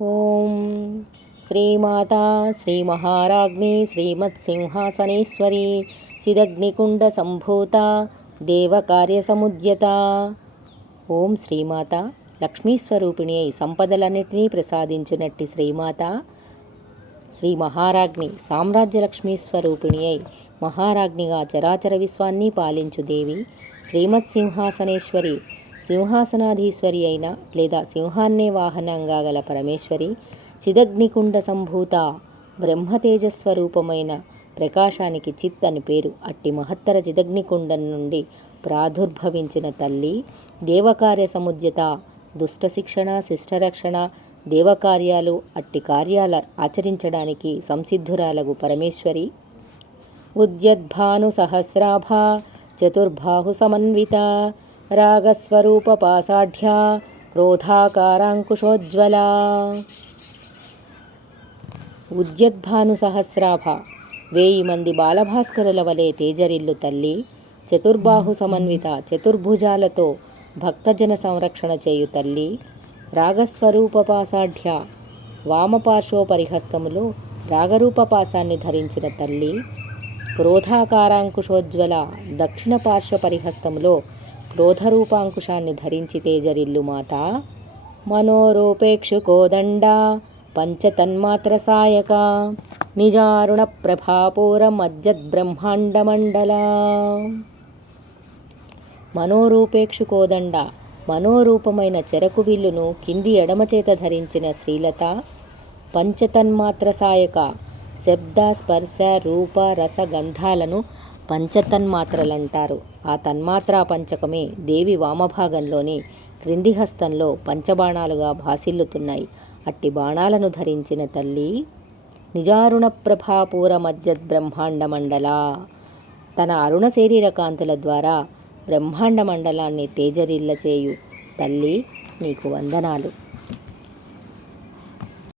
ఓం శ్రీమాతా శ్రీమహారాజ్ఞి శ్రీమత్సింహాసనేశ్వరి చిదగ్నికుండ సంభూత దేవకార్యసముద్యత. ఓం శ్రీమాత లక్ష్మీస్వరూపిణి అయి సంపదలన్నిటినీ ప్రసాదించినట్టి శ్రీమాత శ్రీ మహారాజ్ని సామ్రాజ్య లక్ష్మీ స్వరూపిణి అయి మహారాజ్ఞిగా చరాచర విశ్వాన్ని పాలించు దేవి శ్రీమత్సింహాసనేశ్వరి సింహాసనాధీశ్వరి అయిన లేదా సింహాన్నే వాహనంగా గల పరమేశ్వరి చిదగ్నికుండ సంభూత బ్రహ్మతేజస్వరూపమైన ప్రకాశానికి చిత్ అని పేరు అట్టి మహత్తర చిదగ్నికుండం నుండి ప్రాదుర్భవించిన తల్లి దేవకార్య సముద్యత దుష్ట శిక్షణ శిష్టరక్షణ దేవకార్యాలు అట్టి కార్యాల ఆచరించడానికి సంసిద్ధురాలగు పరమేశ్వరి. ఉద్యద్భాను సహస్రాభ చతుర్బాహు సమన్విత రాగస్వరూపపాసాఢ్యా క్రోధాకారాంకుశోజ్వలా ఉద్యద్భానుసహస్రాభ ఉద్యద్భాను సహస్రాభ వేయి మంది బాలభాస్కరుల వలె తేజరిల్లు తల్లి చతుర్బాహు సమన్విత చతుర్భుజాలతో భక్తజన సంరక్షణ చేయు తల్లి రాగస్వరూపపాసాఢ్య వామపార్శ్వోపరిహస్తములు రాగరూపపాసాన్ని ధరించిన తల్లి క్రోధాకారాంకుశోజ్వల దక్షిణ పార్శ్వ పరిహస్తములో క్రోధరూపాంకుశాన్ని ధరించి తేజరిల్లు మాత. మనోరూపేక్షు కోదండ పంచతన్మాత్ర సాయక నిజారుణ ప్రభాపూర మజ్జద్బ్రహ్మాండమండల. మనోరూపేక్షు కోదండ మనోరూపమైన చెరకు విల్లును కింది ఎడమచేత ధరించిన శ్రీలత. పంచతన్మాత్ర సాయక శబ్ద స్పర్శ రూప రస గంధాలను పంచతన్మాత్రలంటారు. ఆ తన్మాత్రా పంచకమే దేవి వామభాగంలోని క్రింది హస్తంలో పంచబాణాలుగా భాసిల్లుతున్నాయి. అట్టి బాణాలను ధరించిన తల్లి నిజారుణ ప్రభాపూర మధ్యద్ బ్రహ్మాండ మండల తన అరుణ శరీర కాంతుల ద్వారా బ్రహ్మాండ మండలాన్ని తేజరిల్ల చేయు తల్లి నీకు వందనాలు.